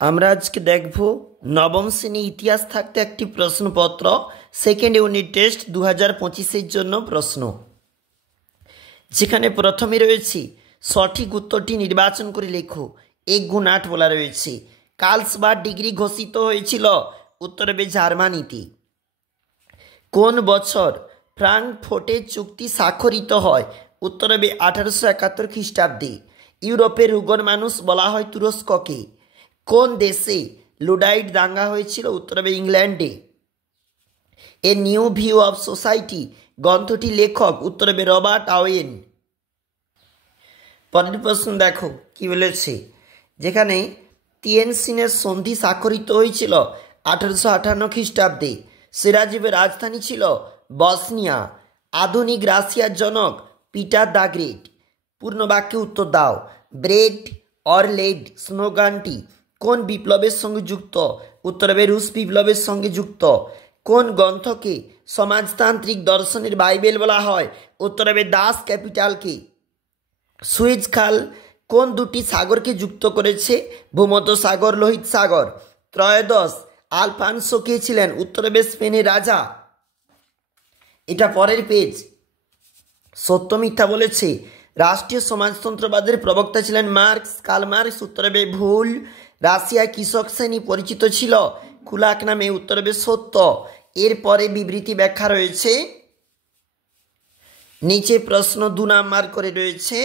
আমরা আজকে দেখব নবম শ্রেণী ইতিহাস থাকতে একটি প্রশ্নপত্র সেকেন্ড ইউনিট টেস্ট 2025-এর জন্য প্রশ্ন, যেখানে প্রথমে রয়েছে সঠিক উত্তরটি নির্বাচন করে লেখো। 1 × 8 বলা রয়েছে। কার্লসবার্গ ডিগ্রি ঘোষিত হয়েছিল, উত্তর হবে জার্মানিতে। কোন বছর ফ্রাঙ্কফুর্টে চুক্তি স্বাক্ষরিত হয়, উত্তর হবে 1871 খ্রিস্টাব্দে। ইউরোপের রুগর মানুষ বলা হয় তুরস্ককে। কোন দেশে লুডাইট দাঙ্গা হয়েছিল, উত্তর হবে ইংল্যান্ডে। A new view of society গ্রন্থটি লেখক, উত্তর হবে রবার্ট ওয়েন। পরের প্রশ্ন দেখো কি বলেছে, যেখানে তিয়েনজিনের সন্ধি স্বাক্ষরিত হয়েছিল 1858 খ্রিস্টাব্দে। সেরাজীবের রাজধানী ছিল বসনিয়া। আধুনিক রাশিয়ার জনক পিটার দ্য গ্রেট। পূর্ণ বাক্যে উত্তর দাও। ব্রেড অর লেড স্লোগানটি কোন বিপ্লবের সঙ্গে যুক্ত, উত্তর হবে রুশ বিপ্লবের সঙ্গে যুক্ত। কোন গ্রন্থকে সমাজতান্ত্রিক দর্শনের বাইবেল বলা হয়, উত্তর হবে দাস ক্যাপিটালকে। সুয়েজ খাল কোন দুটি সাগরকে যুক্ত করেছে, ভূমধ্যসাগর লোহিত সাগর। ত্রয়োদশ আলফানসো কে ছিলেন, উত্তর হবে স্পেনের রাজা। এটা পরের পেজ। সত্য মিথ্যা বলেছে, রাষ্ট্রীয় সমাজতন্ত্রবাদের প্রবক্তা ছিলেন মার্কস, কার্ল মার্কস, উত্তর হবে ভুল। রাশিয়া কৃষক শ্রেণী পরিচিত ছিল কুলাক নামে, উত্তর হবে সত্য। এরপরে বিবৃতি ব্যাখ্যা রয়েছে, নিচে প্রশ্ন 2 নাম্বার করে রয়েছে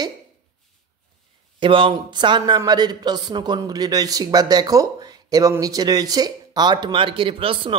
এবং 4 নাম্বারের প্রশ্ন কোনগুলি রয়েছে একবার দেখো, এবং নিচে রয়েছে 8 মার্কের প্রশ্ন।